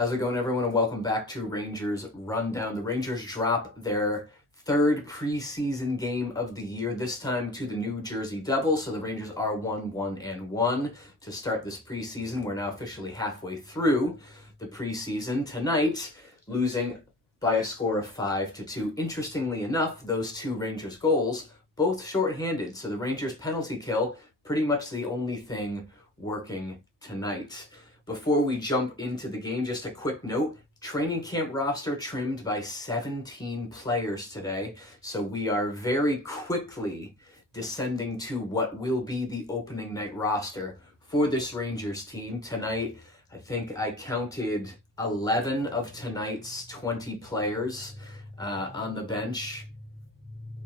How's it going, everyone, and welcome back to Rangers Rundown. The Rangers drop their third preseason game of the year, this time to the New Jersey Devils. So the Rangers are 1-1-1 to start this preseason. We're now officially halfway through the preseason. Tonight, losing by a score of 5-2. Interestingly enough, those two Rangers goals, both shorthanded. So the Rangers penalty kill, pretty much the only thing working tonight. Before we jump into the game, just a quick note. Training camp roster trimmed by 17 players today. So we are very quickly descending to what will be the opening night roster for this Rangers team. Tonight, I think I counted 11 of tonight's 20 players on the bench.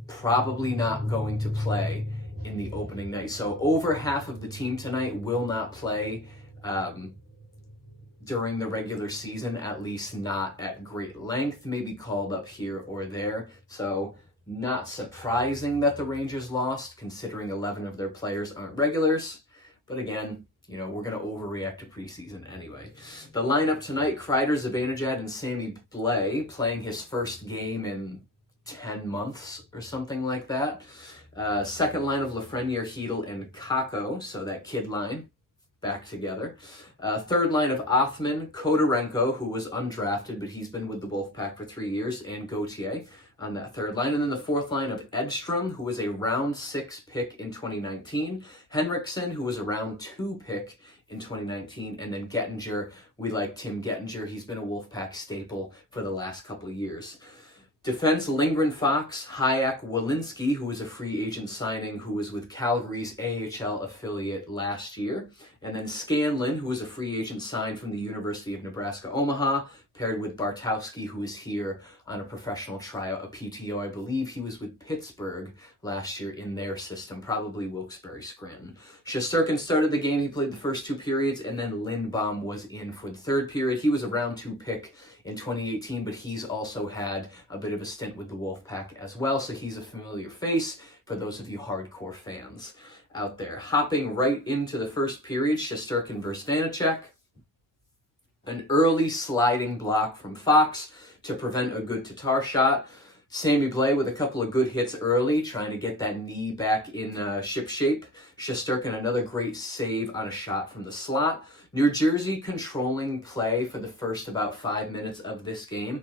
Probably not going to play in the opening night. So over half of the team tonight will not play during the regular season, at least not at great length, maybe called up here or there. So not surprising that the Rangers lost, considering 11 of their players aren't regulars. But again, we're going to overreact to preseason anyway. The lineup tonight, Kreider, Zibanejad, and Sammy Blais playing his first game in 10 months or something like that. Second line of Lafreniere, Hedl, and Kakko, so that kid line back together. Third line of Othman, Kodorenko, who was undrafted, but he's been with the Wolfpack for 3 years, and Gauthier on that third line. And then the fourth line of Edstrom, who was a round 6 pick in 2019, Henriksen, who was a round 2 pick in 2019, and then Gettinger. We like Tim Gettinger. He's been a Wolfpack staple for the last couple of years. Defense, Lindgren, Fox, Hayek, Walensky, who was a free agent signing, who was with Calgary's AHL affiliate last year. And then Scanlon, who was a free agent signed from the University of Nebraska, Omaha, paired with Bartowski, who is here on a professional tryout, a PTO. I believe he was with Pittsburgh last year in their system, probably Wilkes-Barre Scranton. Shesterkin started the game. He played the first 2 periods, and then Lindbaum was in for the third period. He was a round 2 pick in 2018, but he's also had a bit of a stint with the Wolfpack as well, so he's a familiar face for those of you hardcore fans out there. Hopping right into the first period, Shesterkin versus Vanacek. An early sliding block from Fox to prevent a good Tatar shot. Sammy Blais with a couple of good hits early, trying to get that knee back in ship shape. Shesterkin, another great save on a shot from the slot. New Jersey controlling play for the first about 5 minutes of this game.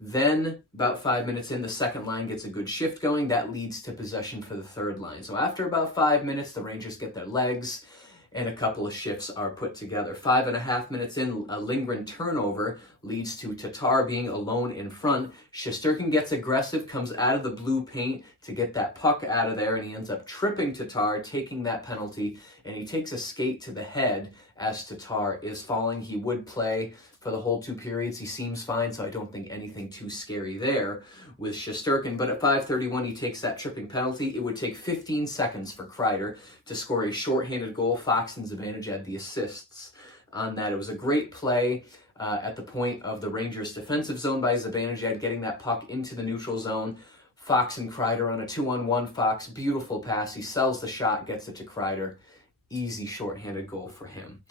Then, about 5 minutes in, the second line gets a good shift going. That leads to possession for the third line. So after about 5 minutes, the Rangers get their legs, and a couple of shifts are put together. 5.5 minutes in, a Lindgren turnover leads to Tatar being alone in front. Shesterkin gets aggressive, comes out of the blue paint to get that puck out of there, and he ends up tripping Tatar, taking that penalty, and he takes a skate to the head as Tatar is falling. He would play for the whole 2 periods. He seems fine, so I don't think anything too scary there with Shesterkin. But at 5:31, he takes that tripping penalty. It would take 15 seconds for Kreider to score a shorthanded goal. Fox and Zibanejad the assists on that. It was a great play at the point of the Rangers' defensive zone by Zibanejad, getting that puck into the neutral zone. Fox and Kreider on a 2-on-1. Fox, beautiful pass. He sells the shot, gets it to Kreider. Easy shorthanded goal for him.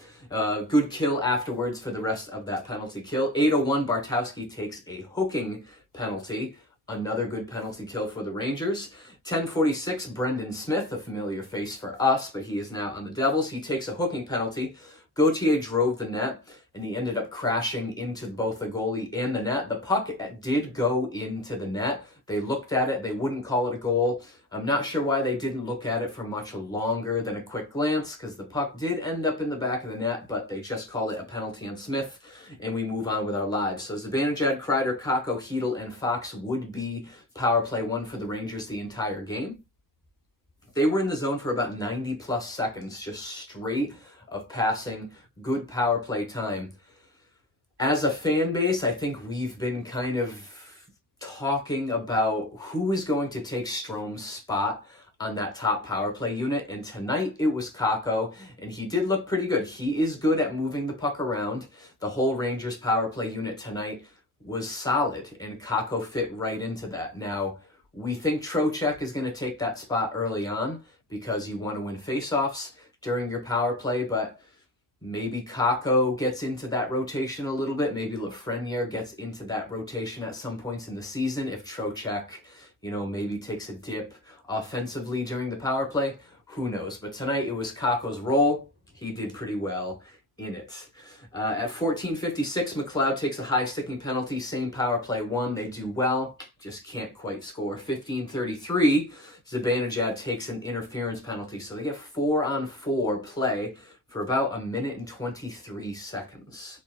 Good kill afterwards for the rest of that penalty kill. 8:01, Bartowski takes a hooking penalty. Another good penalty kill for the Rangers. 10:46, Brendan Smith, a familiar face for us, but he is now on the Devils. He takes a hooking penalty. Gauthier drove the net, and he ended up crashing into both the goalie and the net. The puck did go into the net. They looked at it. They wouldn't call it a goal. I'm not sure why they didn't look at it for much longer than a quick glance, because the puck did end up in the back of the net, but they just called it a penalty on Smith, and we move on with our lives. So Zibanejad, Kreider, Kakko, Hedl, and Fox would be power play 1 for the Rangers the entire game. They were in the zone for about 90-plus seconds, just straight of passing, good power play time. As a fan base, I think we've been kind of talking about who is going to take Strom's spot on that top power play unit, and tonight it was Kakko, and he did look pretty good. He is good at moving the puck around. The whole Rangers power play unit tonight was solid, and Kakko fit right into that. Now, we think Trocheck is going to take that spot early on because you want to win faceoffs during your power play, but Maybe Kako gets into that rotation a little bit. Maybe Lafreniere gets into that rotation at some points in the season if Trocheck, maybe takes a dip offensively during the power play. Who knows? But tonight it was Kako's role. He did pretty well in it. At 14:56, McLeod takes a high sticking penalty. Same power play one. They do well, just can't quite score. 15:33, Zibanejad takes an interference penalty. So they get 4-on-4 play for about 1:23 seconds.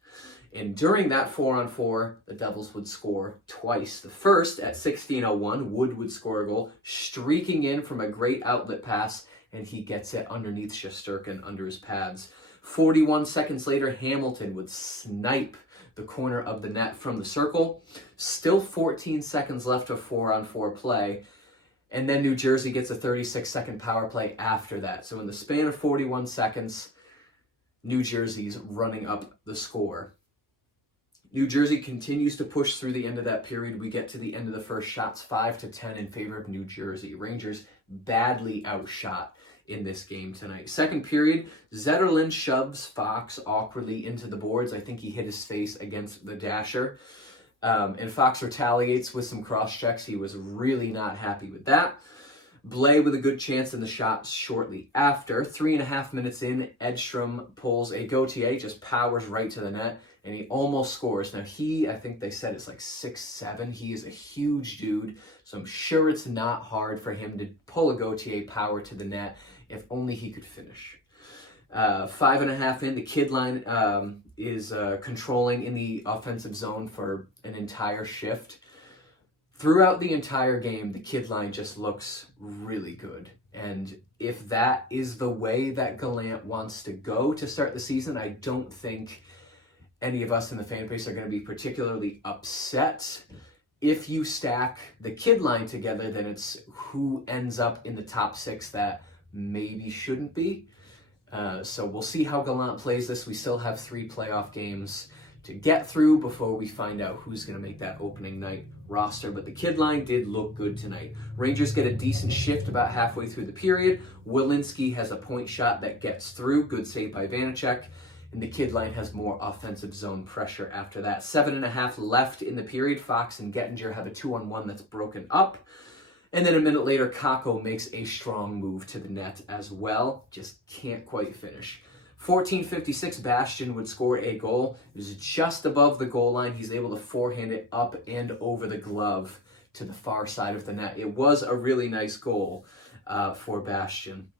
And during that 4-on-4, the Devils would score twice. The first, at 16:01, Wood would score a goal, streaking in from a great outlet pass, and he gets it underneath Shesterkin under his pads. 41 seconds later, Hamilton would snipe the corner of the net from the circle. Still 14 seconds left of 4-on-4 play. And then New Jersey gets a 36-second power play after that. So in the span of 41 seconds, New Jersey's running up the score. New Jersey continues to push through the end of that period. We get to the end of the first, shots 5-10 in favor of New Jersey. Rangers badly outshot in this game tonight. Second period, Zetterlund shoves Fox awkwardly into the boards. I think he hit his face against the dasher. And Fox retaliates with some cross checks. He was really not happy with that. Blais with a good chance in the shot shortly after. 3.5 minutes in, Edstrom pulls a Gauthier, just powers right to the net, and he almost scores. Now I think they said it's like 6'7". He is a huge dude, so I'm sure it's not hard for him to pull a Gauthier power to the net, if only he could finish. 5.5 in, the kid line is controlling in the offensive zone for an entire shift. Throughout the entire game, the kid line just looks really good. And if that is the way that Gallant wants to go to start the season, I don't think any of us in the fan base are going to be particularly upset. If you stack the kid line together, then it's who ends up in the top 6 that maybe shouldn't be. So we'll see how Gallant plays this. We still have 3 playoff games to get through before we find out who's going to make that opening night roster. But the kid line did look good tonight. Rangers get a decent shift about halfway through the period. Welinski has a point shot that gets through. Good save by Vanacek. And the kid line has more offensive zone pressure after that. 7.5 left in the period. Fox and Gettinger have a 2-on-1 that's broken up. And then a minute later, Kako makes a strong move to the net as well. Just can't quite finish. 14:56, Bastian would score a goal. It was just above the goal line. He's able to forehand it up and over the glove to the far side of the net. It was a really nice goal for Bastian.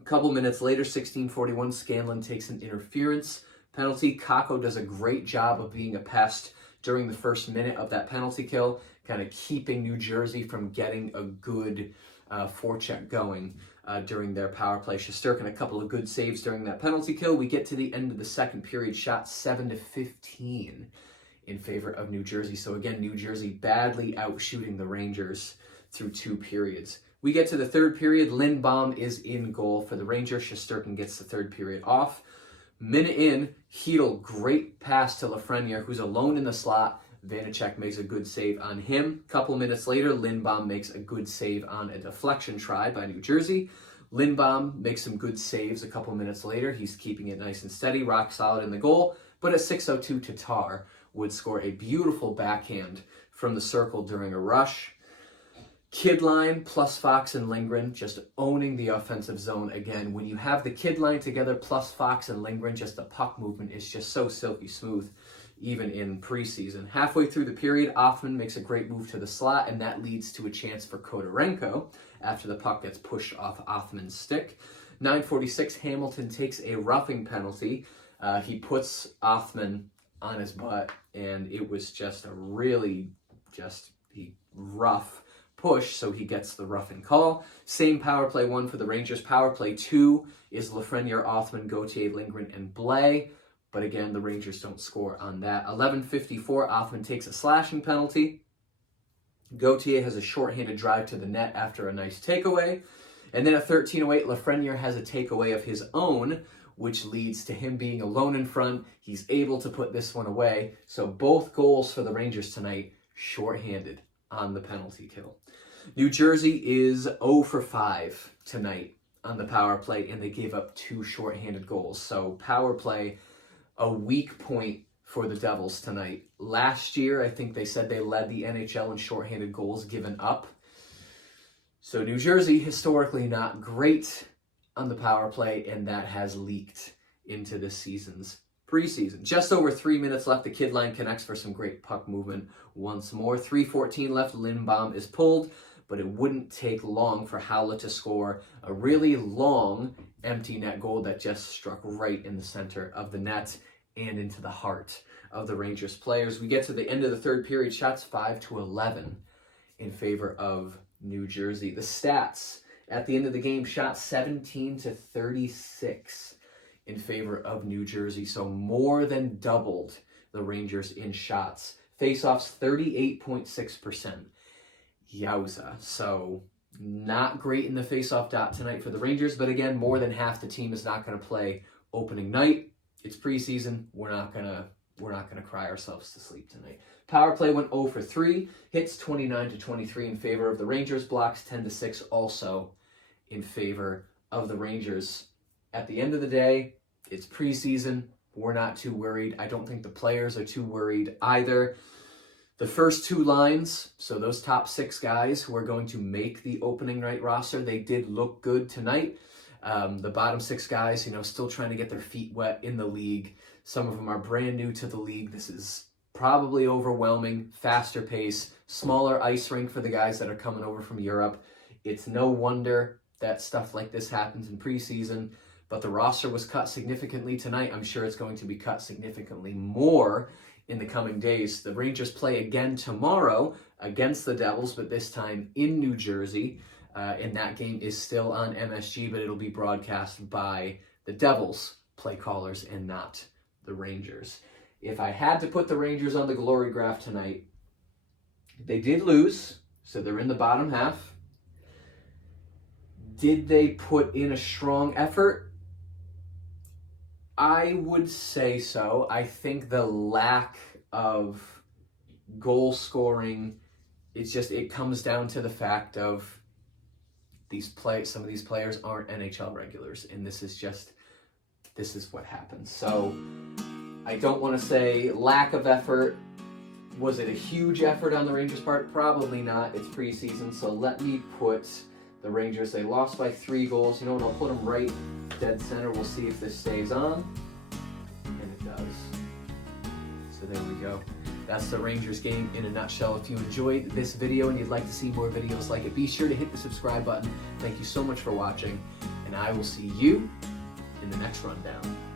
A couple minutes later, 16:41, Scanlon takes an interference penalty. Kako does a great job of being a pest during the first minute of that penalty kill, kind of keeping New Jersey from getting a good forecheck going during their power play. Shesterkin a couple of good saves during that penalty kill. We get to the end of the second period, shot 7-15 in favor of New Jersey. So again, New Jersey badly outshooting the Rangers through 2 periods. We get to the third period. Lindbaum is in goal for the Rangers. Shesterkin gets the third period off. Minute in, Hedl, great pass to Lafreniere, who's alone in the slot. Vanacek makes a good save on him. Couple minutes later, Lindbaum makes a good save on a deflection try by New Jersey. Lindbaum makes some good saves a couple minutes later. He's keeping it nice and steady, rock solid in the goal. But at 6:02, Tatar would score a beautiful backhand from the circle during a rush. Kid line plus Fox and Lindgren just owning the offensive zone again. When you have the kid line together plus Fox and Lindgren, just the puck movement is just so silky smooth, even in preseason. Halfway through the period, Othman makes a great move to the slot, and that leads to a chance for Kodorenko after the puck gets pushed off Othman's stick. 9:46, Hamilton takes a roughing penalty. He puts Othman on his butt, and it was just a really rough push, so he gets the roughing call. Same power play 1 for the Rangers. Power play 2 is Lafreniere, Othman, Gauthier, Lindgren, and Blais. But again, the Rangers don't score on that. 11:54, Othman takes a slashing penalty. Gauthier has a shorthanded drive to the net after a nice takeaway. And then at 13:08, Lafreniere has a takeaway of his own, which leads to him being alone in front. He's able to put this one away. So both goals for the Rangers tonight, shorthanded on the penalty kill. New Jersey is 0 for 5 tonight on the power play, and they gave up 2 shorthanded goals. So power play, a weak point for the Devils tonight. Last year, I think they said they led the NHL in shorthanded goals given up. So New Jersey, historically not great on the power play, and that has leaked into this season's preseason. Just over 3 minutes left. The kid line connects for some great puck movement once more. 3:14 left. Lindbaum is pulled, but it wouldn't take long for Howlett to score a really long empty net goal that just struck right in the center of the net and into the heart of the Rangers players. We get to the end of the third period. Shots 5-11 in favor of New Jersey. The stats at the end of the game: shot 17-36 in favor of New Jersey. So more than doubled the Rangers in shots. Faceoffs 38.6%. Yowza. So not great in the faceoff dot tonight for the Rangers, but again, more than half the team is not going to play opening night. It's preseason. We're not gonna cry ourselves to sleep tonight. Power play went 0 for 3. Hits 29-23 in favor of the Rangers. Blocks 10-6 also in favor of the Rangers. At the end of the day, it's preseason. We're not too worried. I don't think the players are too worried either. The first 2 lines, so those top 6 guys who are going to make the opening night roster, they did look good tonight. The bottom 6 guys, still trying to get their feet wet in the league. Some of them are brand new to the league. This is probably overwhelming, faster pace, smaller ice rink for the guys that are coming over from Europe. It's no wonder that stuff like this happens in preseason, but the roster was cut significantly tonight. I'm sure it's going to be cut significantly more in the coming days. The Rangers play again tomorrow against the Devils, but this time in New Jersey. And that game is still on MSG, but it'll be broadcast by the Devils play callers and not the Rangers. If I had to put the Rangers on the glory graph tonight, they did lose, so they're in the bottom half. Did they put in a strong effort? I would say so. I think the lack of goal scoring, it comes down to the fact of some of these players aren't NHL regulars, and this is what happens. So I don't want to say lack of effort. Was it a huge effort on the Rangers' part? Probably not. It's preseason, so let me put the Rangers. They lost by 3 goals. You know what? I'll put them right dead center. We'll see if this stays on, and it does. So there we go. That's the Rangers game in a nutshell. If you enjoyed this video and you'd like to see more videos like it, be sure to hit the subscribe button. Thank you so much for watching, and I will see you in the next rundown.